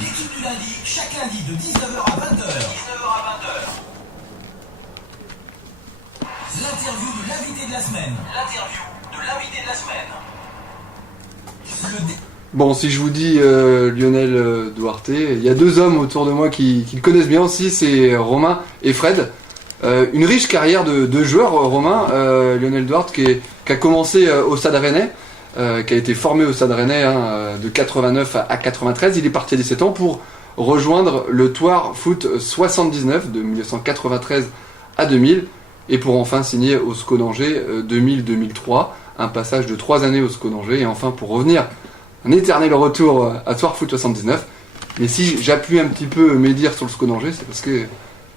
L'équipe du lundi, chaque lundi de 19h à 20h. L'interview de l'invité de la semaine. Bon, si je vous dis Lionel Duarte, il y a deux hommes autour de moi qui le connaissent bien aussi, c'est Romain et Fred. Une riche carrière de joueur, Romain. Lionel Duarte qui a commencé au Stade Rennais, qui a été formé au Stade Rennais de 89 à 93. Il est parti à 17 ans pour rejoindre le Thouars Foot 79 de 1993 à 2000 et pour enfin signer au SCO d'Angers 2000-2003. Un passage de 3 années au SCO d'Angers et enfin pour revenir un éternel retour à Thouars Foot 79. Mais si j'appuie un petit peu mes dires sur le SCO d'Angers, c'est parce que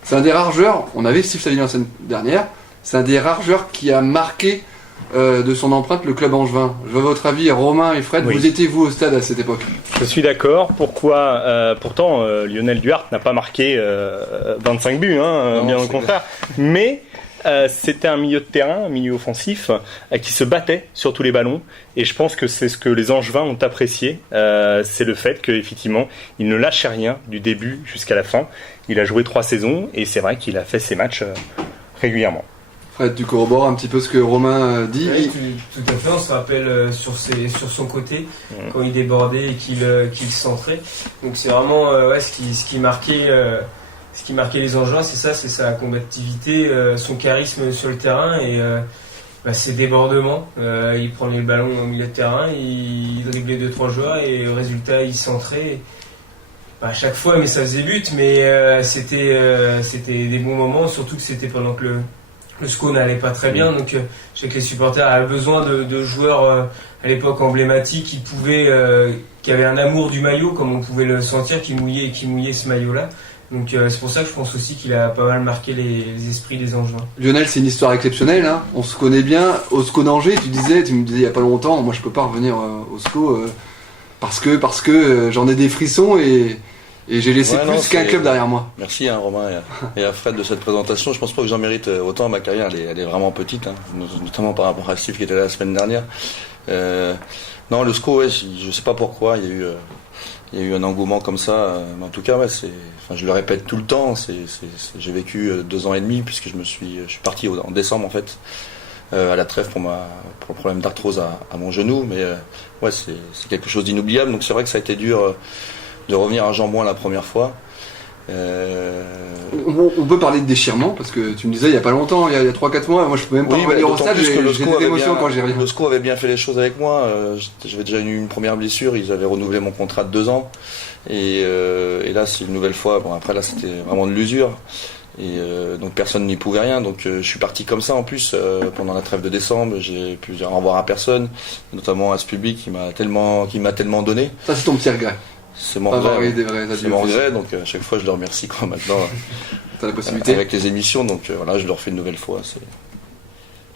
c'est un des rares joueurs, on avait Steve Savigny la semaine dernière, c'est un des rares joueurs qui a marqué de son empreinte le club angevin. Je veux votre avis, Romain et Fred, vous étiez vous au stade à cette époque? Je suis d'accord. Pourquoi pourtant, Lionel Duarte n'a pas marqué 25 buts, non, bien au contraire. Mais c'était un milieu de terrain, un milieu offensif, qui se battait sur tous les ballons. Et je pense que c'est ce que les Angevins ont apprécié. C'est le fait qu'effectivement, il ne lâchait rien du début jusqu'à la fin. Il a joué 3 saisons et c'est vrai qu'il a fait ses matchs régulièrement. Fred, tu corrobores un petit peu ce que Romain dit. Oui, tout à fait, on se rappelle sur son côté, quand il débordait et qu'il centrait. Donc c'est vraiment ce qui marquait les Angevins, c'est sa combativité, son charisme sur le terrain et ses débordements. Il prenait le ballon au milieu de terrain, il driblait 2-3 joueurs et au résultat il centrait. À chaque fois, mais ça faisait but, mais c'était des bons moments, surtout que c'était pendant que le SCO n'allait pas très bien, donc je sais que les supporters avaient besoin de joueurs à l'époque emblématiques qui avaient un amour du maillot, comme on pouvait le sentir, qui mouillaient ce maillot-là. Donc c'est pour ça que je pense aussi qu'il a pas mal marqué les esprits des Angevins. Lionel, c'est une histoire exceptionnelle, hein. On se connaît bien. Au SCO d'Angers, tu me disais il y a pas longtemps, moi je peux pas revenir au SCO parce que j'en ai des frissons et j'ai laissé plus qu'un club derrière moi. Merci Romain et à Fred de cette présentation. Je pense pas que j'en mérite autant. Ma carrière elle est vraiment petite, notamment par rapport à Steve qui était là la semaine dernière. Non, le SCO, je sais pas pourquoi il y a eu un engouement comme ça. Mais en tout cas, je le répète tout le temps. J'ai vécu 2 ans et demi puisque je suis parti en décembre en fait à la trêve pour le problème d'arthrose à mon genou. Mais c'est quelque chose d'inoubliable. Donc c'est vrai que ça a été dur de revenir à Jambouin la première fois. On peut parler de déchirement parce que tu me disais il y a pas longtemps, il y a 3-4 mois, moi je peux même pas revenir au stade, j'ai des émotions quand j'y reviens. Le SCO avait bien fait les choses avec moi, j'avais déjà eu une première blessure, ils avaient renouvelé mon contrat de 2 ans et là c'est une nouvelle fois, après là c'était vraiment de l'usure et donc personne n'y pouvait rien, donc je suis parti comme ça en plus pendant la trêve de décembre, j'ai pu dire au revoir à personne, notamment à ce public qui m'a tellement donné. Ça c'est ton petit regret. C'est mon regret, donc à chaque fois je le remercie maintenant t'as la possibilité. Avec les émissions, donc je le refais une nouvelle fois.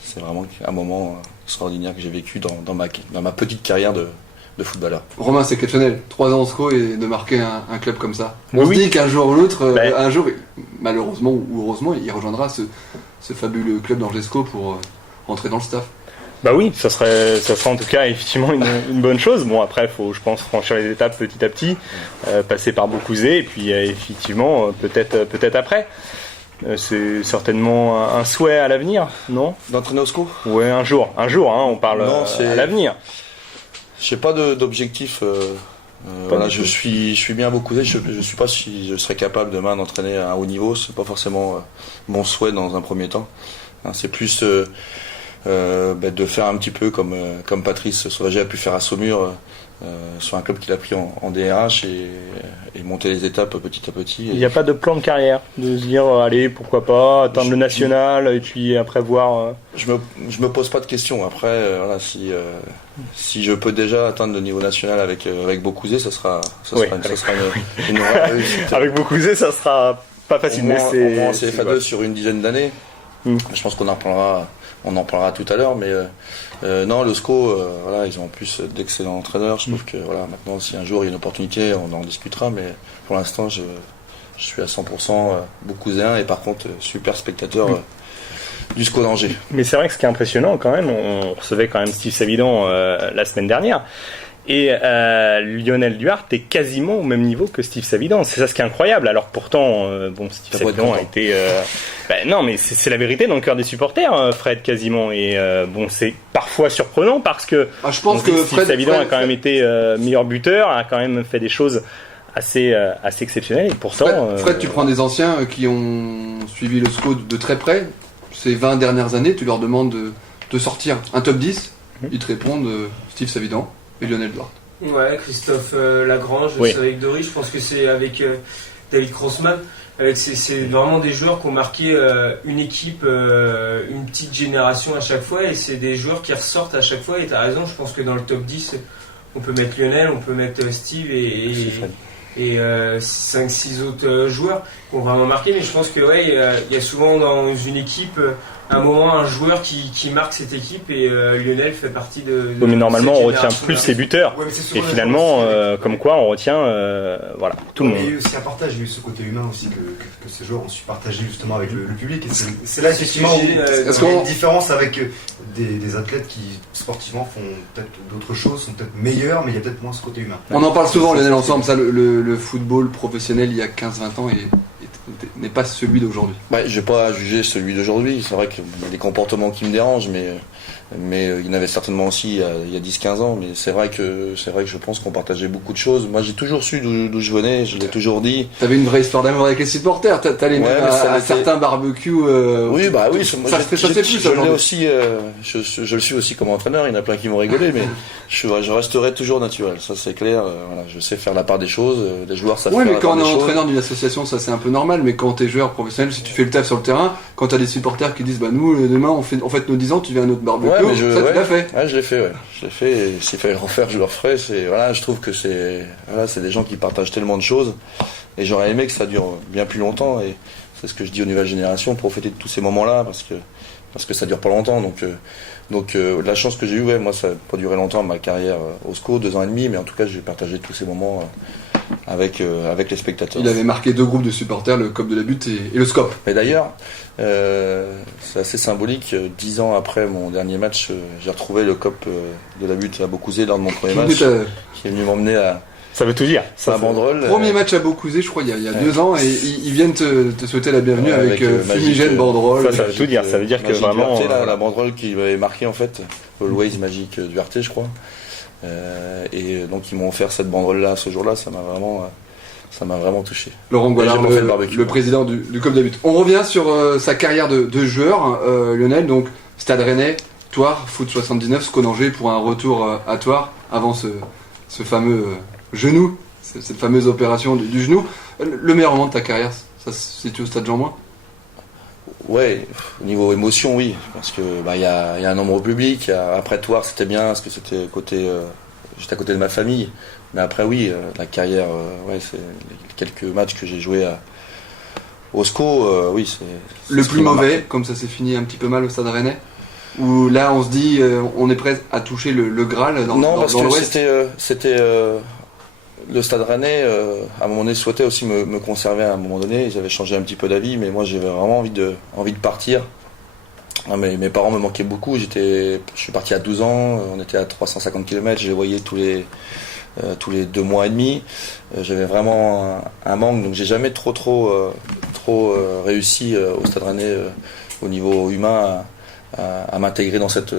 C'est vraiment un moment extraordinaire que j'ai vécu dans ma petite carrière de footballeur. Romain, c'est exceptionnel, 3 ans en SCO et de marquer un club comme ça. On se dit qu'un jour ou l'autre, un jour, malheureusement ou heureusement, il rejoindra ce fabuleux club d'Angesco pour rentrer dans le staff. Bah oui, ça serait en tout cas effectivement une bonne chose. Bon après, faut je pense franchir les étapes petit à petit, passer par Beaucouzé et puis effectivement peut-être après. C'est certainement un souhait à l'avenir, non? D'entraîner au SCO? Ouais, un jour, on parle à l'avenir. J'ai pas d'objectif. Je suis bien à Beaucouzé. Je suis pas si je serais capable demain d'entraîner à un haut niveau. C'est pas forcément mon souhait dans un premier temps. C'est plus de faire un petit peu comme Patrice Sauvager a pu faire à Saumur sur un club qu'il a pris en DRH et monter les étapes petit à petit. Il n'y a pas de plan de carrière, de se dire allez pourquoi pas atteindre le national et puis après voir. Je me pose pas de questions. Après si je peux déjà atteindre le niveau national avec Beaucouzé, ça sera une vraie réussite. Avec Beaucouzé, ça sera pas facile. Au moins en CFA2 sur une dizaine d'années. Je pense qu'on en parlera tout à l'heure, mais non, le SCO, ils ont en plus d'excellents entraîneurs. Je trouve que maintenant, si un jour il y a une opportunité, on en discutera, mais pour l'instant, je suis à 100% Beaucouzéen et par contre super spectateur du SCO d'Angers. Mais c'est vrai que ce qui est impressionnant quand même, on recevait quand même Steve Savidan la semaine dernière. Et Lionel Duarte est quasiment au même niveau que Steve Savidan. C'est ça ce qui est incroyable. Alors pourtant, Steve Savidan a été... non, mais c'est la vérité dans le cœur des supporters, Fred, quasiment. Et c'est parfois surprenant parce que je pense que Steve Savidan a quand même été meilleur buteur, a quand même fait des choses assez exceptionnelles. Et pourtant... Fred, tu prends des anciens qui ont suivi le SCO de très près. Ces 20 dernières années, tu leur demandes de sortir un top 10. Ils te répondent Steve Savidan et Lionel Duarte. Ouais, Christophe Lagrange, Oui. c'est avec Dory, je pense que c'est avec David Crossman. C'est vraiment des joueurs qui ont marqué une équipe, une petite génération à chaque fois, et c'est des joueurs qui ressortent à chaque fois. Et tu as raison, je pense que dans le top 10, on peut mettre Lionel, on peut mettre Steve et 5-6 autres joueurs qui ont vraiment marqué. Mais je pense que il y a souvent dans une équipe un moment un joueur qui marque cette équipe, et Lionel fait partie de Oui, mais normalement, cette on retient génération-là. plus ses buteurs. Ouais, mais c'est souvent Et les finalement, joueurs, comme quoi, on retient tout le Il y a monde. eu aussi un partage, il y a eu ce côté humain aussi que ces joueurs ont su partager justement avec le public. Et c'est là effectivement où il y a une différence avec des athlètes qui sportivement font peut-être d'autres choses, sont peut-être meilleurs, mais il y a peut-être moins ce côté humain. On en parle souvent, Lionel, ensemble. Ça, le football professionnel il y a 15-20 ans n'est pas celui d'aujourd'hui. Je vais pas juger celui d'aujourd'hui. C'est vrai qu'il y a des comportements qui me dérangent, mais il y en avait certainement aussi il y a 10-15 ans. Mais c'est vrai que je pense qu'on partageait beaucoup de choses. Moi, j'ai toujours su d'où je venais. Je l'ai toujours dit. T'avais une vraie histoire d'amour avec les supporters. T'allais même à certains barbecues. Oui, ça se fait plus. Je l'ai aussi. Je le suis aussi comme entraîneur. Il y en a plein qui m'ont rigolé, mais je resterai toujours naturel. Ça, c'est clair. Je sais faire la part des choses. Les joueurs savent faire mais la quand part on est des choses. entraîneur d'une association, ça c'est un peu normal. Mais quand t'es joueur professionnel, si tu fais le taf sur le terrain, quand t'as des supporters qui disent nous demain on fait nos 10 ans, tu viens à notre barbecue, tu l'as fait. Ouais, je l'ai fait. Et s'il fallait le refaire, je le referais. Je trouve que c'est des gens qui partagent tellement de choses. Et j'aurais aimé que ça dure bien plus longtemps. Et c'est ce que je dis aux nouvelles générations, profiter de tous ces moments-là parce que ça dure pas longtemps. Donc la chance que j'ai eue, moi ça n'a pas duré longtemps ma carrière au SCO, 2 ans et demi, mais en tout cas j'ai partagé tous ces moments avec les spectateurs. Il avait marqué 2 groupes de supporters, le COP de la Butte et le SCOP. Et d'ailleurs, c'est assez symbolique, 10 ans après mon dernier match, j'ai retrouvé le COP de la Butte à Beaucouzé lors de mon premier match, qui est venu m'emmener à Ça veut tout dire. la banderole. Premier match à Beaucouzé, je crois, il y a 2 ans, et ils viennent te souhaiter la bienvenue avec fumigène, banderole. Ça veut tout dire. Ça veut dire que Magic vraiment. Duarte, la banderole qui m'avait marqué en fait, Always Magic Duarte, je crois. Et donc ils m'ont offert cette banderole là ce jour-là, ça m'a vraiment touché. Laurent Goualard, J'ai pas fait le barbecue, le moi. président du COP de la Butte. On revient sur sa carrière de joueur, Lionel. Donc Stade Rennais, Thouars, Foot 79, Sconangé pour un retour à Thouars avant ce fameux genou, cette fameuse opération du genou. Le meilleur moment de ta carrière, ça se situe au Stade Jean-Bouin? Ouais, au niveau émotion, oui, parce que il y a un nombre public. Après Thouars, c'était bien parce que c'était j'étais à côté de ma famille. Mais après, oui, la carrière, c'est les quelques matchs que j'ai joués au SCO, oui, c'est Le ce plus qui m'a mauvais, marqué. comme ça s'est fini un petit peu mal au Stade Rennais, où là on se dit on est prêt à toucher le Graal Non, parce dans que l'Ouest. c'était le Stade Rennais, à un moment donné, souhaitait aussi me conserver à un moment donné. Ils avaient changé un petit peu d'avis, mais moi j'avais vraiment envie de partir. Non, mais mes parents me manquaient beaucoup. Je suis parti à 12 ans, on était à 350 km, je les voyais tous les 2 mois et demi. J'avais vraiment un manque, donc j'ai jamais trop réussi au Stade Rennais au niveau humain à m'intégrer dans cette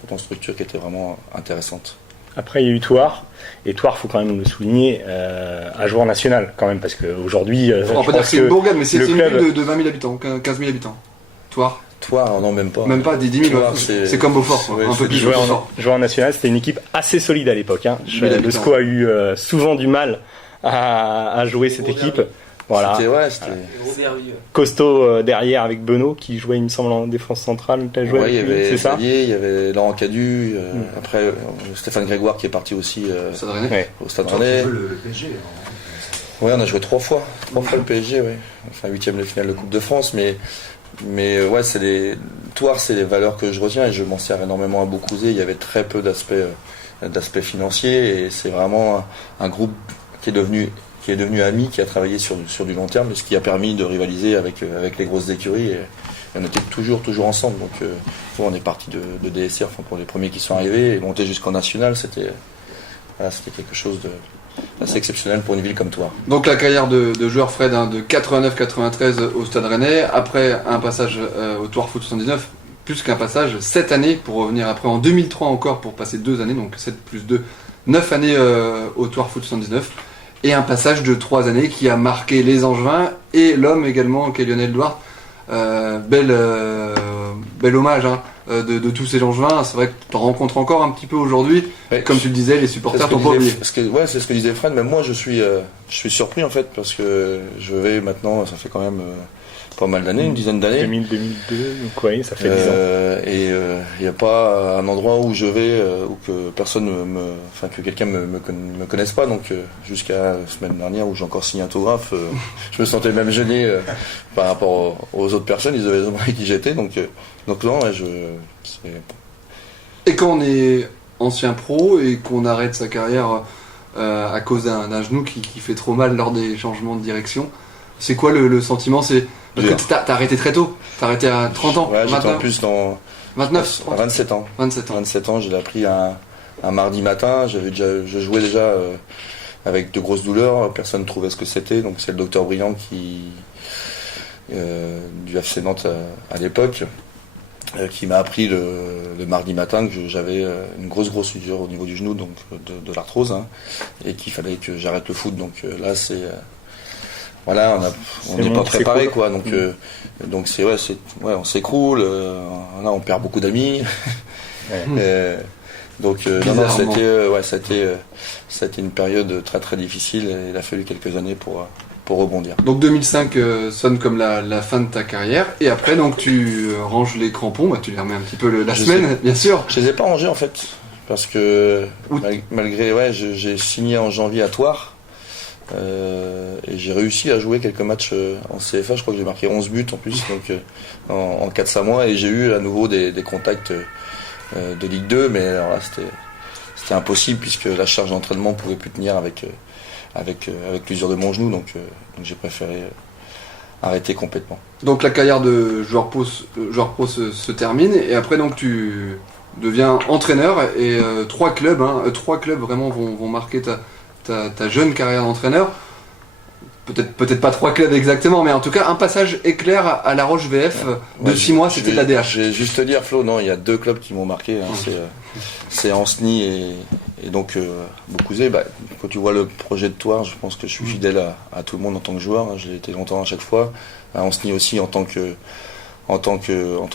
pourtant structure qui était vraiment intéressante. Après, il y a eu Thouars. Et Thouars, faut quand même le souligner, un joueur national quand même, parce qu'aujourd'hui, On peut dire que c'est une bourgade, mais c'est le une club- ville de 20 000 habitants, 15 000 habitants. Thouars, Thouars, non, même pas. même pas des 10 000, Thouars, c'est comme Beaufort, quoi. ouais, Un peu c'est plus joueur Beaufort. en national, c'était une équipe assez solide à l'époque. Hein. 1000 Le habitants. SCO a eu souvent du mal à jouer cette équipe. Voilà. C'était Gros derby. Costaud derrière avec Benoît qui jouait, il me semble, en défense centrale. T'as joué ouais, il y avec lui, avait c'est ça? Xavier, il y a avait Laurent Cadu, après Stéphane Grégoire qui est parti aussi Stade Rennais. Ouais. au Stade Toi, Rennais. tu veux le PSG. Ouais, on a joué 3 fois le PSG, ouais. Enfin 8e de finale de Coupe de France, mais ouais, Thouars, c'est les valeurs que je retiens et je m'en sers énormément à Beaucouzé. Il y avait très peu d'aspects financiers et c'est vraiment un groupe qui est devenu ami, qui a travaillé sur du long terme, ce qui a permis de rivaliser avec les grosses écuries et on était toujours ensemble. Donc on est parti de DSR, enfin, pour les premiers qui sont arrivés et monter jusqu'en national, c'était voilà, c'était quelque chose d'assez exceptionnel pour une ville comme Thouars. Donc la carrière de joueur Fred, hein, de 89-93 au Stade Rennais, après un passage au Thouars Foot 79, plus qu'un passage, 7 années pour revenir après en 2003 encore pour passer 2 années, donc 7 plus 2, 9 années au Thouars Foot 79, et un passage de 3 années qui a marqué les Angevins et l'homme également qu'est Lionel Duarte. Bel hommage hein, de tous ces Angevins. C'est vrai que tu en rencontres encore un petit peu aujourd'hui. Ouais. Comme tu le disais, les supporters t'ont pas oublié. C'est ce que disait Fred, mais moi je suis surpris en fait, parce que je vais maintenant, ça fait quand même pas mal d'années, une dizaine d'années. 2002, donc oui, ça fait 10 ans. Et il n'y a pas un endroit où je vais où que personne que quelqu'un me connaisse pas. Donc jusqu'à la semaine dernière où j'ai encore signé un autographe, je me sentais même gêné par rapport aux autres personnes. Ils avaient demandé qui j'étais. Donc non, Et quand on est ancien pro et qu'on arrête sa carrière à cause d'un genou qui fait trop mal lors des changements de direction, c'est quoi le sentiment? C'est parce que t'as arrêté très tôt. T'as arrêté à 30 ans. Ouais, j'étais en plus dans 29, 30. 27 ans. 27 ans, je l'ai appris un mardi matin. Je jouais déjà avec de grosses douleurs. Personne ne trouvait ce que c'était. Donc c'est le docteur Briand du FC Nantes à l'époque qui m'a appris le mardi matin que j'avais une grosse usure au niveau du genou, donc de l'arthrose, hein, et qu'il fallait que j'arrête le foot. Donc là c'est voilà, on n'est pas préparé quoi. Donc c'est on s'écroule, là on perd beaucoup d'amis. Donc non, c'était une période très très difficile et il a fallu quelques années pour rebondir. Donc 2005 sonne comme la fin de ta carrière, et après donc tu ranges les crampons, bah, tu les remets un petit peu la semaine, bien sûr. Je les ai pas rangés en fait, parce que malgré j'ai signé en janvier à Thouars. Et j'ai réussi à jouer quelques matchs en CFA, je crois que j'ai marqué 11 buts en plus, donc en 4-5 mois, et j'ai eu à nouveau des contacts de Ligue 2, mais alors là c'était impossible puisque la charge d'entraînement ne pouvait plus tenir avec l'usure de mon genou, donc j'ai préféré arrêter complètement. Donc la carrière de joueur pro se termine, et après donc tu deviens entraîneur, et 3 clubs vraiment vont marquer ta jeune carrière d'entraîneur. Peut-être pas 3 clubs exactement, mais en tout cas un passage éclair à La Roche VF de 6 mois, c'était de la DH. Je vais juste te dire, Flo, non, il y a 2 clubs qui m'ont marqué, hein, c'est Ancenis et donc Beaucouzé. Bah, quand tu vois le projet de Thouars, je pense que je suis fidèle à tout le monde en tant que joueur, hein, je l'ai été longtemps à chaque fois, à Ancenis aussi en tant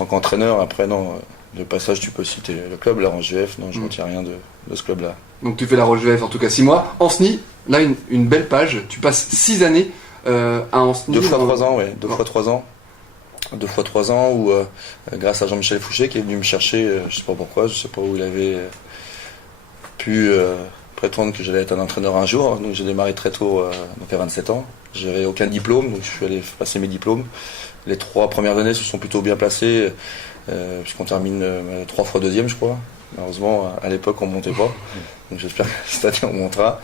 qu'entraîneur. Après non, le passage, tu peux citer le club, La Roche VF, non, je ne retiens rien de ce club-là. Donc tu fais La Roche VF en tout cas 6 mois. Ancenis, là une belle page, tu passes 6 années à Ancenis. 2 fois 3 ans, ouais, 2 fois 3 ans. 2 fois 3 ans où, grâce à Jean-Michel Fouché qui est venu me chercher, je sais pas pourquoi, je sais pas où il avait pu prétendre que j'allais être un entraîneur un jour. Donc j'ai démarré très tôt, donc à 27 ans. J'avais aucun diplôme, donc je suis allé passer mes diplômes. Les 3 premières années se sont plutôt bien passées, puisqu'on termine 3 fois 2e, je crois. Malheureusement, à l'époque, on ne montait pas. Donc j'espère que cette année, on montera.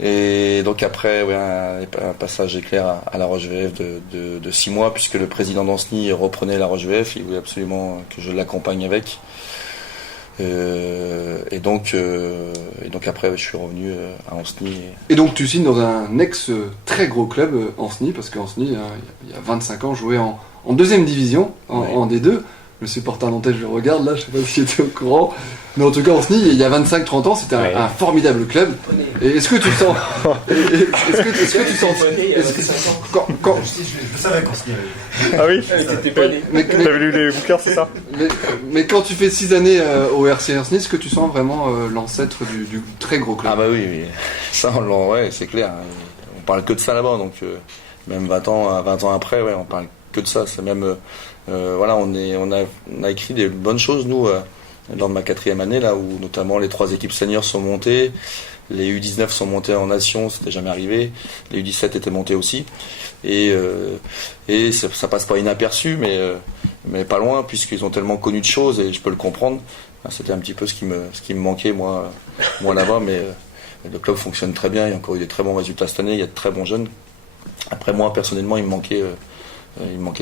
Et donc après, un passage éclair à La Roche VF de 6 mois, puisque le président d'Ancenis reprenait La Roche VF. Il voulait absolument que je l'accompagne avec. Et donc après, je suis revenu à Ancenis. Et donc tu signes dans un très gros club, Ancenis, parce qu'Ancenis, il y a 25 ans, jouait en 2e division, en D2. Le supporter nantais, je le regarde là, je sais pas si tu étais au courant. Mais en tout cas, Ancenis, il y a 25-30 ans, c'était un formidable club. Et est-ce que tu sens. Est-ce que tu sens. Je savais quand il y avait. Ah oui, T'étais pas né. t'avais lu les bouquins, c'est ça? Mais quand tu fais 6 années au RC Ancenis, est-ce que tu sens vraiment l'ancêtre du très gros club? Ah bah oui, ça, c'est clair. On parle que de ça là-bas, donc même 20 ans après, on parle que de ça. C'est même. On a écrit des bonnes choses, nous, lors de ma 4e année, là où notamment les 3 équipes seniors sont montées, les U19 sont montées en nation, c'était jamais arrivé, les U17 étaient montées aussi, et ça passe pas inaperçu, mais pas loin, puisqu'ils ont tellement connu de choses, et je peux le comprendre. C'était un petit peu ce qui me manquait, moi là-bas, mais le club fonctionne très bien, il y a encore eu des très bons résultats cette année, il y a de très bons jeunes. Après, moi, personnellement, il me manquait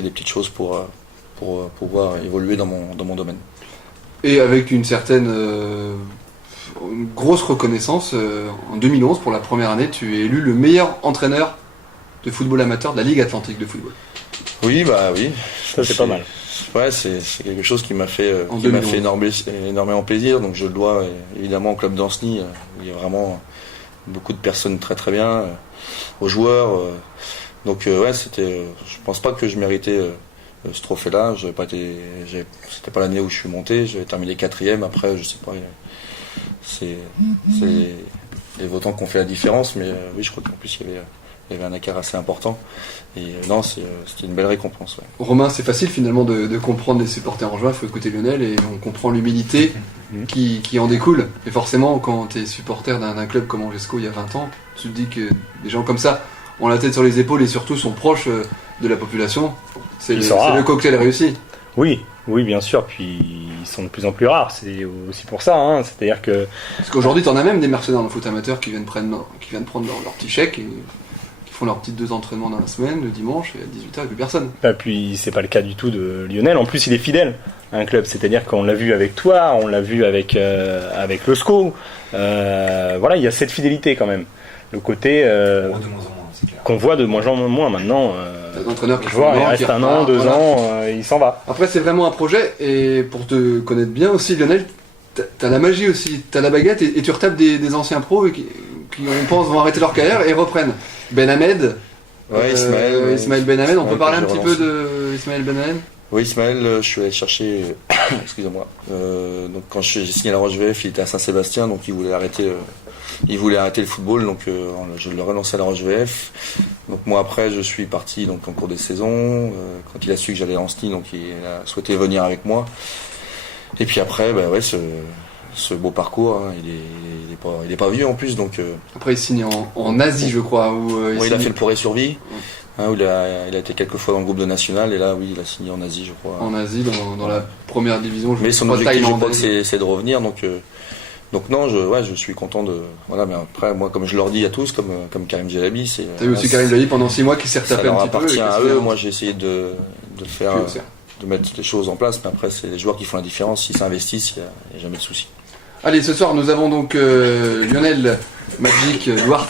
des petites choses pour pouvoir évoluer dans mon domaine. Et avec une certaine une grosse reconnaissance. En 2011, pour la première année, tu es élu le meilleur entraîneur de football amateur de la Ligue Atlantique de football. Oui, oui. Ça, c'est pas mal. Ouais, c'est quelque chose qui m'a fait énormément plaisir. Donc je le dois évidemment au club d'Ancenis. Il y a vraiment beaucoup de personnes très très bien, aux joueurs. Donc c'était. Je pense pas que je méritais ce trophée-là. C'était pas l'année où je suis monté. J'avais terminé 4e. Après, je sais pas. C'est les votants qui ont fait la différence. Mais oui, je crois qu'en plus il y avait un écart assez important. Et c'était une belle récompense. Ouais. Romain, c'est facile finalement de comprendre les supporters angevins, il faut écouter Lionel, et on comprend l'humilité qui en découle. Et forcément, quand tu es supporter d'un club comme Angesco il y a 20 ans, tu te dis que des gens comme ça ont la tête sur les épaules et surtout sont proches de la population. C'est le cocktail réussi. Oui, bien sûr. Puis ils sont de plus en plus rares. C'est aussi pour ça. Hein. C'est-à-dire que parce qu'aujourd'hui, tu en as même des mercenaires dans le foot amateur qui viennent prendre leur petit chèque et font leurs petites 2 entraînements dans la semaine, le dimanche, et à 18h, il n'y a plus personne. Et puis, c'est pas le cas du tout de Lionel. En plus, il est fidèle à un club. C'est-à-dire qu'on l'a vu avec toi, on l'a vu avec le SCO. Voilà, il y a cette fidélité quand même. Le côté qu'on voit de moins en moins maintenant. L'entraîneur qui il reste 1 an, 2 ans, il s'en va. Après, c'est vraiment un projet, et pour te connaître bien aussi, Lionel, t'as la magie aussi, t'as la baguette, et tu retapes des anciens pros qui on pense vont arrêter leur carrière et reprennent. Ben Hamed, Ismaël Ben Hamed, on peut parler un petit peu de Ismaël Ben Hamed? Oui, Ismaël, je suis allé chercher, excusez-moi, donc quand j'ai signé à la Roche VF, il était à Saint-Sébastien, donc il voulait arrêter le football, donc je l'ai relancé à la Roche VF. Donc moi après, je suis parti donc en cours de saison, quand il a su que j'allais en Ancenis, donc il a souhaité venir avec moi. Et puis après, ce beau parcours, hein, il est pas vieux en plus, donc. Après, il signe en Asie, je crois. Il a fait le Poré-sur-Vie, où il a été quelques fois dans le groupe de national, et là, oui, il a signé en Asie, je crois. En Asie, dans la première division. Mais son objectif, je crois que c'est de revenir, donc non, je suis content de. Voilà, mais après, moi, comme je leur dis à tous, comme Karim Djelabi, c'est. T'as eu aussi Karim Djelabi pendant 6 mois qui s'est retapé un petit peu. Ça leur appartient à eux. Moi, j'ai essayé de mettre les choses en place, mais après, c'est les joueurs qui font la différence. S'ils s'investissent, il n'y a jamais de souci. Allez, ce soir, nous avons donc Lionel Magic Duarte,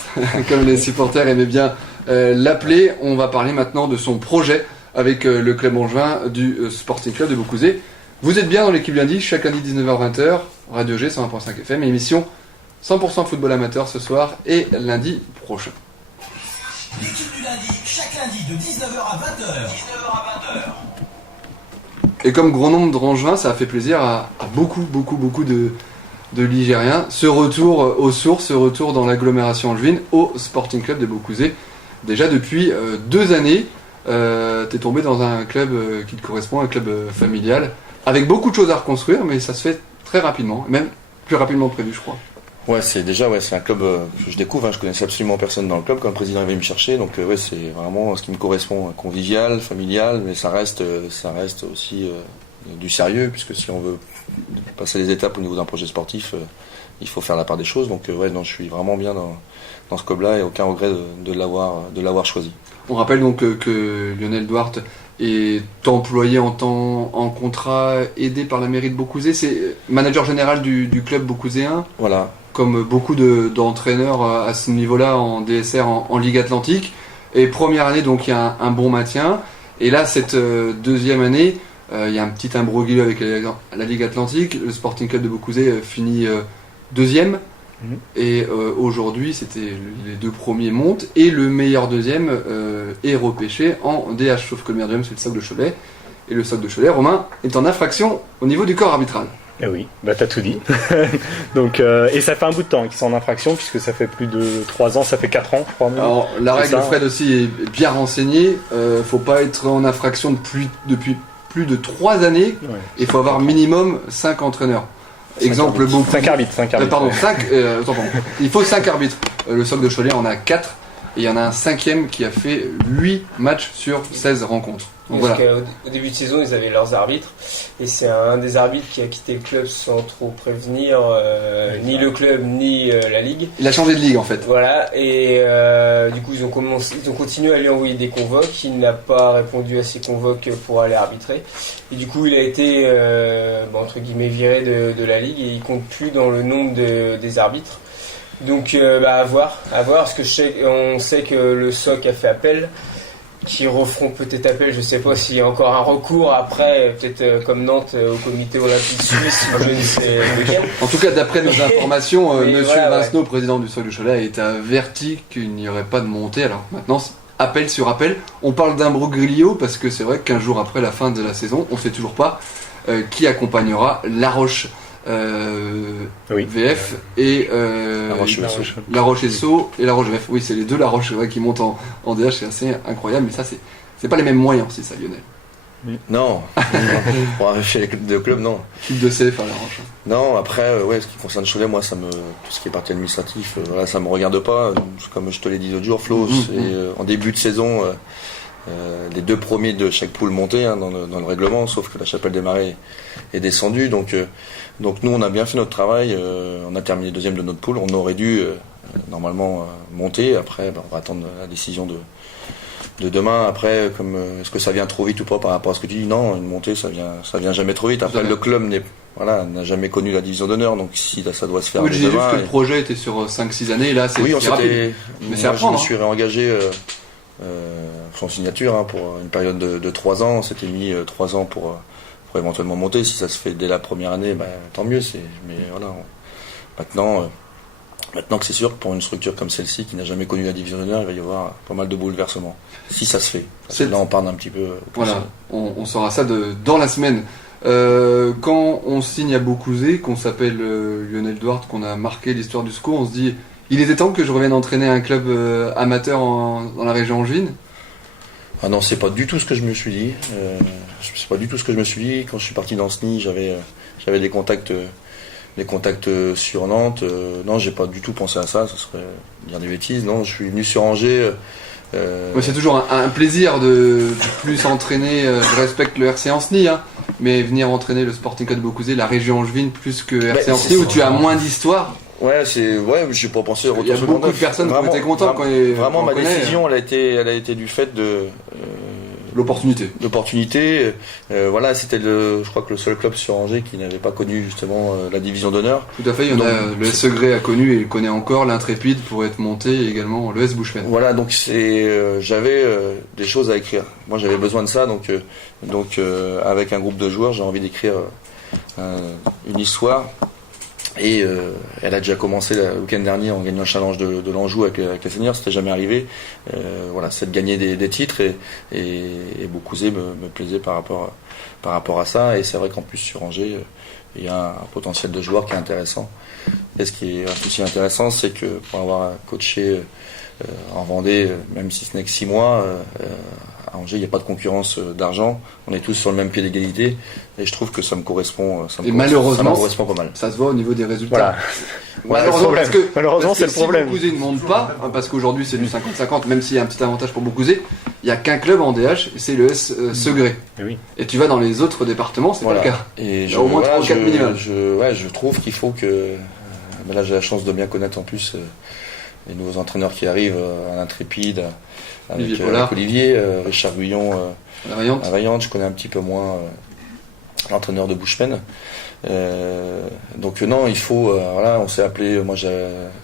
comme les supporters aimaient bien l'appeler. On va parler maintenant de son projet avec le club angevin du Sporting Club de Beaucouzé. Vous êtes bien dans l'équipe lundi, chaque lundi 19h-20h, Radio G 101.5 FM, émission 100% football amateur ce soir et lundi prochain. L'équipe du lundi, chaque lundi de 19h à 20h. Et comme grand nombre d'Angevins, ça a fait plaisir à beaucoup de Ligériens. Ce retour aux sources, ce retour dans l'agglomération angevine au Sporting Club de Beaucouzé. Déjà depuis 2 années, t'es tombé dans un club qui te correspond, un club familial, avec beaucoup de choses à reconstruire, mais ça se fait très rapidement, même plus rapidement que prévu, je crois. Ouais, c'est un club que je découvre, hein, je connaissais absolument personne dans le club, quand le président est venu me chercher, donc c'est vraiment ce qui me correspond, convivial, familial, mais ça reste aussi du sérieux, puisque si on veut passer les étapes au niveau d'un projet sportif, il faut faire la part des choses, donc je suis vraiment bien dans ce club-là et aucun regret de l'avoir choisi. On rappelle donc que Lionel Duarte est employé en contrat aidé par la mairie de Beaucouzé, c'est manager général du club beaucouzéen. Voilà. Comme beaucoup d'entraîneurs à ce niveau-là en DSR, en Ligue Atlantique. Et première année, donc il y a un bon maintien. Et là, cette deuxième année, il y a un petit imbroglio avec la Ligue Atlantique. Le Sporting Club de Beaucouzé finit deuxième. Et aujourd'hui, c'était les 2 premiers montent. Et le meilleur deuxième est repêché en DH. Sauf que le meilleur deuxième, c'est le Soc de Cholet. Et le Soc de Cholet, Romain, est en infraction au niveau du corps arbitral. Eh oui, t'as tout dit. Donc, et ça fait un bout de temps qu'ils sont en infraction, puisque ça fait plus de 3 ans, ça fait 4 ans, je crois. Alors, la règle de Fred aussi est bien renseignée. Faut pas être en infraction depuis plus de 3 années. Ouais, il faut avoir minimum 5 entraîneurs. Exemple, 5 arbitres. Pardon, 5. Il faut 5 arbitres. Le Soc de Cholet en a 4. Et il y en a un 5e qui a fait 8 matchs sur 16 rencontres. Donc, Parce voilà. qu'au début de saison, ils avaient leurs arbitres. Et c'est un des arbitres qui a quitté le club sans trop prévenir ni le club ni la ligue. Il a changé de ligue en fait. Voilà, et du coup ils ont continué à lui envoyer des convoques. Il n'a pas répondu à ces convoques pour aller arbitrer. Et du coup il a été entre guillemets viré de la ligue et il compte plus dans le nombre des arbitres. Donc à voir, parce que on sait que le SOC a fait appel, qui referont peut-être appel, je sais pas s'il y a encore un recours après, peut-être comme Nantes au comité olympique suisse, je ne sais lequel. En tout cas, d'après nos informations, Oui, Monsieur voilà, Vincenot, président du SOC de Cholet, a été averti qu'il n'y aurait pas de montée. Alors maintenant, appel sur appel. On parle d'imbroglio parce que c'est vrai qu'un jour après la fin de la saison, on ne sait toujours pas qui accompagnera La Roche VF et La Roche SO et La Roche VF. Oui, c'est les deux La Roche qui montent en DH, c'est assez incroyable, mais ça c'est pas les mêmes moyens, c'est ça, Lionel. Non, pour arriver chez les clubs, non. Équipe de CF à La Roche. Non, après, ce qui concerne Cholet, moi, tout ce qui est partie administratif, voilà, ça me regarde pas. Comme je te l'ai dit l'autre jour, Flo, en début de saison, les 2 premiers de chaque poule montaient dans le règlement, sauf que la Chapelle des Marais est descendue. Donc nous, on a bien fait notre travail. On a terminé 2e de notre poule. On aurait dû normalement monter. Après, on va attendre la décision de demain. Après, est-ce que ça vient trop vite ou pas par rapport à ce que tu dis? Non, une montée, ça vient jamais trop vite. Après, le club n'a jamais connu la division d'honneur, donc si là, ça doit se faire. Oui, j'ai vu que le projet était sur 5-6 années, là c'est rapide. Mais c'est à prendre. Je me suis réengagé sans signature pour une période de 3 ans. On s'était mis 3 ans pour éventuellement monter. Si ça se fait dès la première année, tant mieux. Mais voilà, Maintenant que c'est sûr que pour une structure comme celle-ci, qui n'a jamais connu la division d'honneur, il va y avoir pas mal de bouleversements. Si ça se fait. Parce que là, on parle un petit peu. Voilà, on saura ça dans la semaine. Quand on signe à Beaucouzé, qu'on s'appelle Lionel Duarte, qu'on a marqué l'histoire du SCO, on se dit il était temps que je revienne entraîner un club amateur dans la région angevine. Ah non, c'est pas du tout ce que je me suis dit. C'est pas du tout ce que je me suis dit. Quand je suis parti dans SNI, j'avais des contacts sur Nantes. Non, j'ai pas du tout pensé à ça serait dire des bêtises. Non, je suis venu sur Angers. C'est toujours un plaisir de plus s'entraîner. Je respecte le RC Ancenis, mais venir entraîner le Sporting Club de Beaucouzé, la région angevine, plus que RC Ancenis, où tu as moins d'histoire. J'ai pas pensé au retour. Il y a beaucoup de personnes qui ont été contentes quand vraiment ma décision, elle a été du fait de l'opportunité. C'était je crois que le seul club sur Angers qui n'avait pas connu justement la division d'honneur. Tout à fait, il y en a, le S Segré a connu et il connaît encore, l'Intrépide pour être monté et également le S Bouchefen. Voilà, donc j'avais des choses à écrire. Moi j'avais besoin de ça, donc avec un groupe de joueurs, j'ai envie d'écrire une histoire. Et elle a déjà commencé le week-end dernier en gagnant le challenge de l'Anjou avec les seniors, c'était jamais arrivé. C'est de gagner des titres et Beaucouzé me plaisait par rapport à ça. Et c'est vrai qu'en plus sur Angers, il y a un potentiel de joueurs qui est intéressant. Et ce qui est aussi intéressant, c'est que pour avoir coaché en Vendée, même si ce n'est que 6 mois, à Angers, il n'y a pas de concurrence d'argent. On est tous sur le même pied d'égalité. Et je trouve que ça me correspond. Malheureusement, ça me correspond pas mal. Ça se voit au niveau des résultats. Voilà. Malheureusement, c'est le problème. Si Beaucouzé ne monte pas, parce qu'aujourd'hui c'est du 50-50, même s'il y a un petit avantage pour Beaucouzé, il n'y a qu'un club en DH, c'est le S Segré. Et tu vas dans les autres départements, c'est pas le cas. Et il y a au moins 3 ou 4 minimum. Je trouve qu'il faut que. Là, j'ai la chance de bien connaître en plus les nouveaux entraîneurs qui arrivent à l'Intrépide, avec Olivier, Richard Guyon à Vaillante. Je connais un petit peu moins l'entraîneur de Bouchefen. Donc non, il faut. On s'est appelé.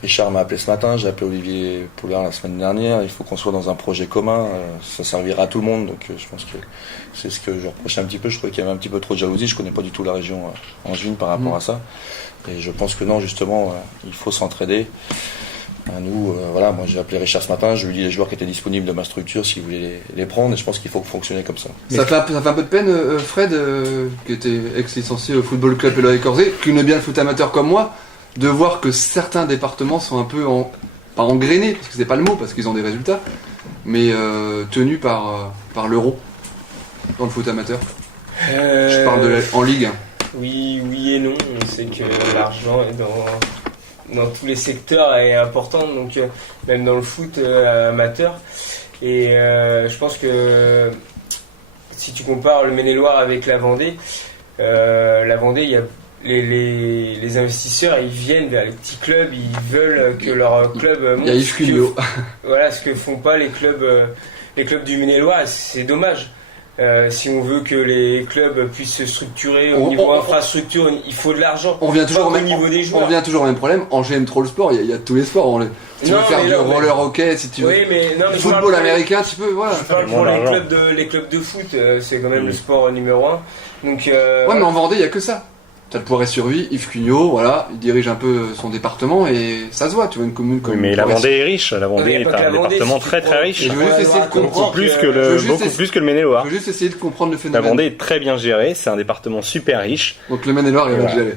Richard m'a appelé ce matin. J'ai appelé Olivier Poulard la semaine dernière. Il faut qu'on soit dans un projet commun. Ça servira à tout le monde. Donc je pense que c'est ce que je reprochais un petit peu. Je trouvais qu'il y avait un petit peu trop de jalousie. Je connais pas du tout la région angevine par rapport à ça. Et je pense que non, justement, il faut s'entraider. Nous, moi j'ai appelé Richard ce matin, je lui ai dit les joueurs qui étaient disponibles de ma structure s'il voulait les prendre, et je pense qu'il faut fonctionner comme ça. Ça fait un peu de peine, Fred, qui était ex-licencié au Football Club Eloy Corzé, qui connaît bien le foot amateur comme moi, de voir que certains départements sont un peu pas engrainés, parce que c'est pas le mot, parce qu'ils ont des résultats, mais tenus par l'euro dans le foot amateur. Je parle en Ligue. Oui et non. On sait que l'argent est dans tous les secteurs est important, donc même dans le foot amateur. Et je pense que si tu compares le Maine-et-Loire avec la Vendée, il y a les investisseurs, ils viennent vers les petits clubs, ils veulent que leur club monte. Il y a Yves Cugnot. Voilà, ce que font pas les clubs du Maine-et-Loire, c'est dommage. Si on veut que les clubs puissent se structurer au niveau infrastructure, il faut de l'argent. On vient toujours au niveau des joueurs. On revient toujours au même problème. Angers aime trop le sport. Il y a tous les sports. Tu veux faire du roller hockey, si tu veux. Oui, mais football américain, tu peux. Voilà. Je parle pour les clubs de foot. C'est quand même le sport numéro 1. Donc. Ouais, mais en Vendée, il y a que ça. T'as le Poiré-sur-Vie, Yves Cugnot, voilà, il dirige un peu son département et ça se voit, tu vois, une commune comme. Oui, mais la Vendée est riche, la Vendée est un département très très riche. Et je veux juste essayer de comprendre. Beaucoup plus que le Maine-et-Loire. Je veux juste essayer de comprendre le phénomène. La Vendée est très bien gérée, c'est un département super riche. Donc le Maine-et-Loire est mal géré.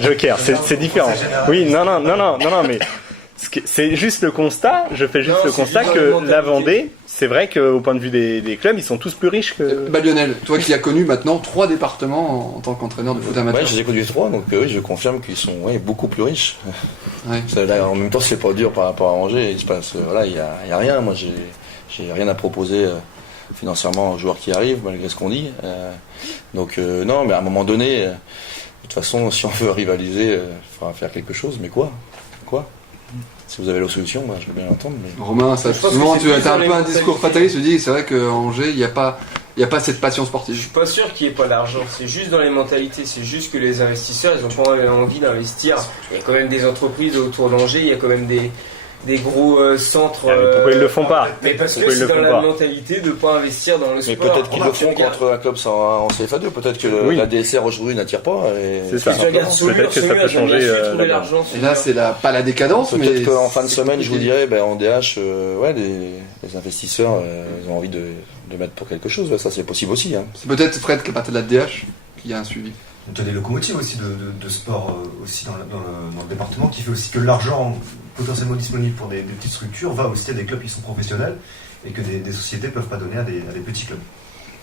Joker, c'est différent. Oui, non, mais c'est juste le constat, je fais juste le constat que la Vendée, c'est vrai qu'au point de vue des clubs, ils sont tous plus riches que... Lionel, toi qui as connu maintenant 3 départements en tant qu'entraîneur de foot amateur. Ouais, j'ai connu 3, donc oui, je confirme qu'ils sont beaucoup plus riches. Ouais. Là, en même temps, c'est pas dur par rapport à Angers, il se passe, voilà, il y a rien, moi j'ai rien à proposer financièrement aux joueurs qui arrivent, malgré ce qu'on dit. Donc non, mais à un moment donné, de toute façon, si on veut rivaliser, il faudra faire quelque chose, mais quoi ? Si vous avez la solution, je veux bien l'entendre. Mais... Romain, souvent tu as un peu un discours fataliste, tu dis c'est vrai qu'à Angers, il n'y a pas cette passion sportive. Je suis pas sûr qu'il n'y ait pas d'argent, c'est juste dans les mentalités, c'est juste que les investisseurs, ils ont pas envie d'investir. Il y a quand même des entreprises autour d'Angers, il y a quand même des gros centres. Pourquoi ils le font pas? Mais parce que c'est dans la mentalité de ne pas investir dans le sport. Mais peut-être qu'ils le font contre un club en CFA2, peut-être que la DSR aujourd'hui n'attire pas. C'est ça. Peut-être que ça peut changer. Et là, c'est pas la décadence, mais. Peut-être qu'en fin de semaine, je vous dirais, en DH, les investisseurs, ils ont envie de mettre pour quelque chose. Ça, c'est possible aussi. C'est peut-être Fred qui est parti de la DH qui a un suivi. Donc, il y a des locomotives aussi de sport aussi dans le département qui fait aussi que l'argent potentiellement disponible pour des petites structures va aussi à des clubs qui sont professionnels et que des sociétés ne peuvent pas donner à des petits clubs.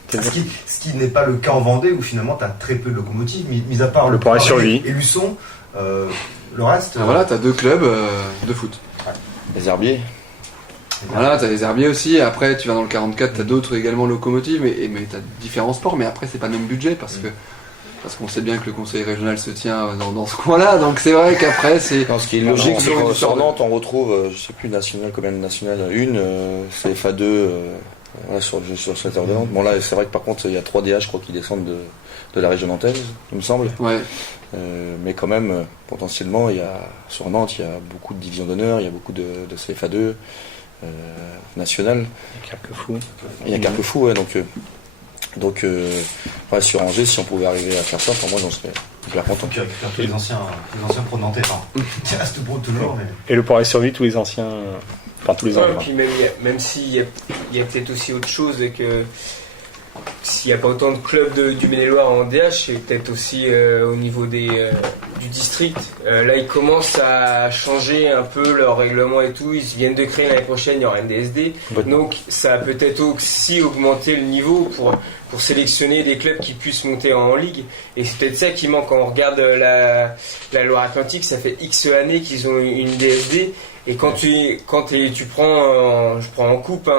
Ce qui n'est pas le cas en Vendée où finalement tu as très peu de locomotives, mis à part le Poiré-sur-Vie et Luçon, le reste. Voilà, tu as 2 clubs de foot. Ouais. Les Herbiers. Voilà, t'as les Herbiers aussi, après tu vas dans le 44, t'as d'autres également locomotives, mais t'as différents sports, mais après c'est pas le même budget parce qu'on sait bien que le conseil régional se tient dans ce coin-là, donc c'est vrai qu'après c'est... Ce qui est logique, c'est qu'en sur Nantes on retrouve, je sais plus, combien de nationales, CFA2, sur cette heure de Nantes. Bon là c'est vrai que par contre il y a 3 DH je crois qui descendent de la région nantaise, il me semble. Ouais. Mais quand même, potentiellement, sur Nantes il y a beaucoup de divisions d'honneur, il y a beaucoup de CFA2 nationales. Il y a Carquefou, ouais, donc sur Angers, si on pouvait arriver à faire ça, pour moi j'en serais hyper content. Donc, tous les anciens pros de Nantais, qui restent pros toujours. Mais... Et le Poiré-sur-Vie, tous les anciens. Enfin, tous les ans. Et puis même s'il y a peut-être aussi autre chose, et que s'il n'y a pas autant de clubs du Maine-et-Loire en DH, c'est peut-être aussi au niveau du district. Là, ils commencent à changer un peu leur règlement et tout. Ils viennent de créer l'année prochaine, il y aura un DSD. Donc, ça a peut-être aussi augmenté le niveau pour sélectionner des clubs qui puissent monter en ligue. Et c'est peut-être ça qui manque quand on regarde la Loire-Atlantique. Ça fait X années qu'ils ont une DSD. Et quand tu prends, je prends en coupe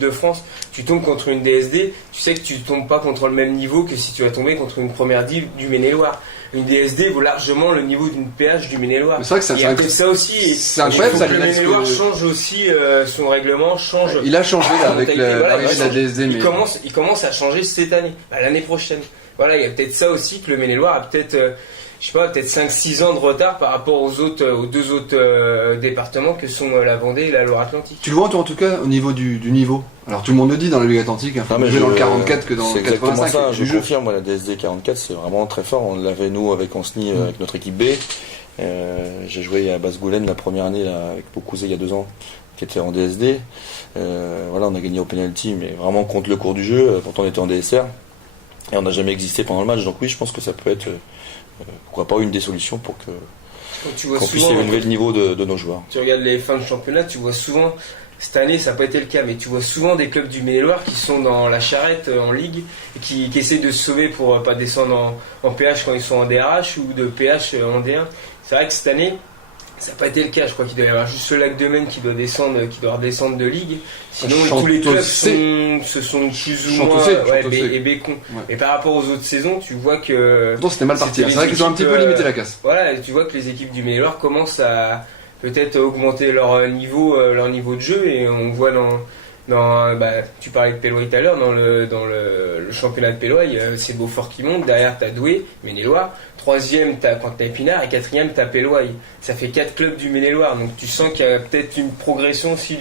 de France, tu tombes contre une DSD, tu sais que tu tombes pas contre le même niveau que si tu vas tomber contre une première div du Maine-et-Loire. Une DSD vaut largement le niveau d'une PH du Maine-et-Loire. C'est vrai que c'est ça aussi. C'est incroyable, ça. Le Maine-et-Loire change aussi son règlement, change. Il a changé là avec l'arrivée de la DSD, mais il commence à changer cette année, l'année prochaine. Voilà, il y a peut-être ça aussi que le Maine-et-Loire a peut-être. Je sais pas, peut-être 5-6 ans de retard par rapport aux 2 autres départements que sont la Vendée et la Loire-Atlantique. Tu le vois toi en tout cas au niveau du niveau. Alors tout le monde le dit dans la Ligue Atlantique, mieux dans le 44 que dans le 85. C'est exactement ça, je confirme, la DSD 44 c'est vraiment très fort. On l'avait nous avec Anceny, avec notre équipe B. J'ai joué à Basse-Goulaine la première année là, avec Beaucouzé il y a 2 ans, qui était en DSD. On a gagné au penalty, mais vraiment contre le cours du jeu, pourtant on était en DSR. Et on n'a jamais existé pendant le match, donc oui je pense que ça peut être... pourquoi pas une des solutions pour qu'on puisse élever le niveau de nos joueurs. Tu regardes les fins de championnat, tu vois souvent, cette année ça n'a pas été le cas, mais tu vois souvent des clubs du Maine-et-Loire qui sont dans la charrette en Ligue et qui essaient de se sauver pour pas descendre en PH quand ils sont en DRH ou de PH en D1. C'est vrai que cette année, Ça n'a pas été le cas, je crois qu'il doit y avoir juste le Lac de Maine qui doit redescendre de ligue. Sinon, Chantossé. tous les clubs se sont plus ou moins et Bécon. Ouais. Et par rapport aux autres saisons, tu vois que... Pourtant, c'était mal parti. c'était C'est vrai qu'ils ont un petit peu limité la casse. Voilà, et tu vois que les équipes du Maine-et-Loire commencent à peut-être augmenter leur niveau de jeu, et on voit tu parlais de Péloy tout à l'heure, dans le championnat de Péloy, c'est Beaufort qui monte, derrière t'as Douai, Maine-et-Loire, troisième quand t'as Épinard, et quatrième t'as Péloy. Ça fait 4 clubs du Maine-et-Loire, donc tu sens qu'il y a peut-être une progression aussi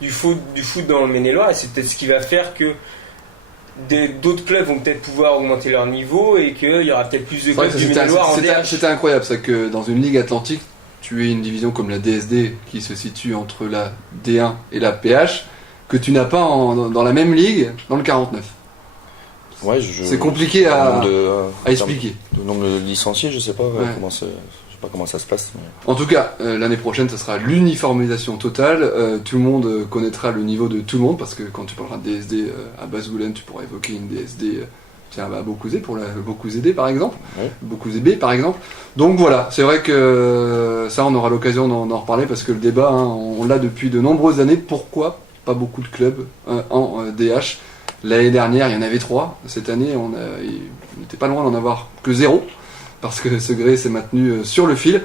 du foot dans le Maine-et-Loire, et c'est peut-être ce qui va faire que d'autres clubs vont peut-être pouvoir augmenter leur niveau, et qu'il y aura peut-être plus de clubs du Maine-et-Loire en DH. C'était incroyable, ça, que dans une ligue atlantique, tu aies une division comme la DSD qui se situe entre la D1 et la PH, que tu n'as pas dans la même ligue dans le 49. Ouais, c'est compliqué à expliquer. Le nombre de licenciés, je sais pas comment ça se passe. Mais... En tout cas, l'année prochaine, ça sera l'uniformisation totale. Tout le monde connaîtra le niveau de tout le monde, parce que quand tu parleras de DSD à Basse-Goulen, tu pourras évoquer une DSD à Beaucouzé pour la Beaucouzé D par exemple, Beaucouzé B par exemple. Donc voilà, c'est vrai que ça, on aura l'occasion d'en reparler, parce que le débat, on l'a depuis de nombreuses années. Pourquoi pas beaucoup de clubs en DH? L'année dernière, il y en avait 3. Cette année, on n'était pas loin d'en avoir que 0, parce que Segré s'est maintenu sur le fil.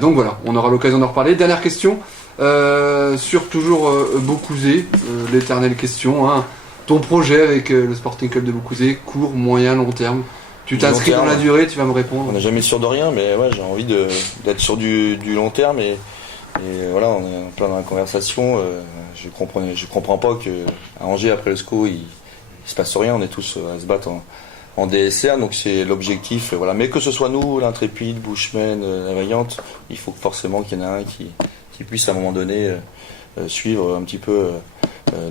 Donc voilà, on aura l'occasion d'en reparler. Dernière question, sur toujours Beaucouzé, l'éternelle question. Ton projet avec le Sporting Club de Beaucouzé, court, moyen, long terme? Tu t'inscris dans la durée, tu vas me répondre. On n'est jamais sûr de rien, mais ouais, j'ai envie d'être sur du long terme, et voilà, on est en plein dans la conversation. Je comprends pas qu'à Angers, après le SCO, il se passe rien. On est tous à se battre en DSR, donc c'est l'objectif. Voilà. Mais que ce soit nous, l'Intrépide, Bushman, la Vaillante, il faut forcément qu'il y en ait un qui puisse à un moment donné suivre un petit peu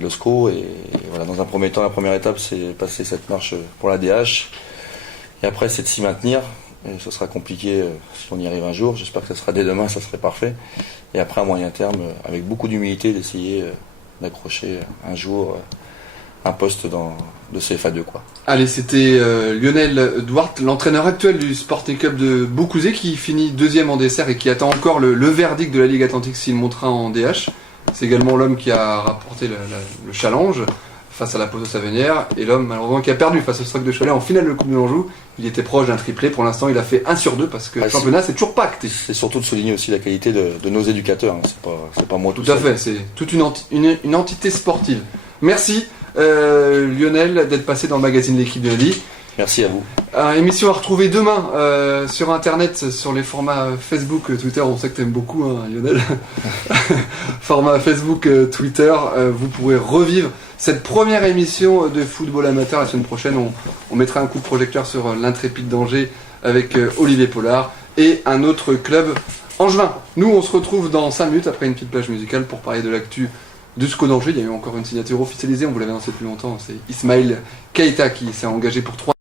le SCO. Et voilà, dans un premier temps, la première étape, c'est passer cette marche pour la DH. Et après, c'est de s'y maintenir. Et ce sera compliqué si on y arrive un jour. J'espère que ça sera dès demain, ça serait parfait. Et après, à moyen terme, avec beaucoup d'humilité, d'essayer d'accrocher un jour un poste de CFA2, quoi. Allez, c'était Lionel Duarte, l'entraîneur actuel du Sporting Club de Beaucouzé, qui finit 2e en DSR et qui attend encore le verdict de la Ligue Atlantique s'il montera en DH. C'est également l'homme qui a rapporté le challenge face à la Pozo Savenière, et l'homme malheureusement qui a perdu face au Stade de Cholet en finale de Coupe de l'Anjou. Il était proche d'un triplé. Pour l'instant, il a fait 1 sur 2, parce que le championnat, c'est toujours pas acté. C'est surtout de souligner aussi la qualité de nos éducateurs. C'est pas moi tout seul. Tout à fait, c'est toute une entité sportive. Merci Lionel d'être passé dans le magazine L'équipe de Lille. Merci à vous. Émission à retrouver demain sur internet, sur les formats Facebook, Twitter. On sait que t'aimes beaucoup, Lionel. Format Facebook, Twitter. Vous pourrez revivre cette première émission de football amateur. La semaine prochaine, on mettra un coup de projecteur sur l'Intrépide d'Angers avec Olivier Pollard et un autre club angevin. Nous, on se retrouve dans 5 minutes après une petite plage musicale pour parler de l'actu de SCO d'Angers. Il y a eu encore une signature officialisée, on vous l'avait annoncé depuis longtemps. C'est Ismaël Keita qui s'est engagé pour 3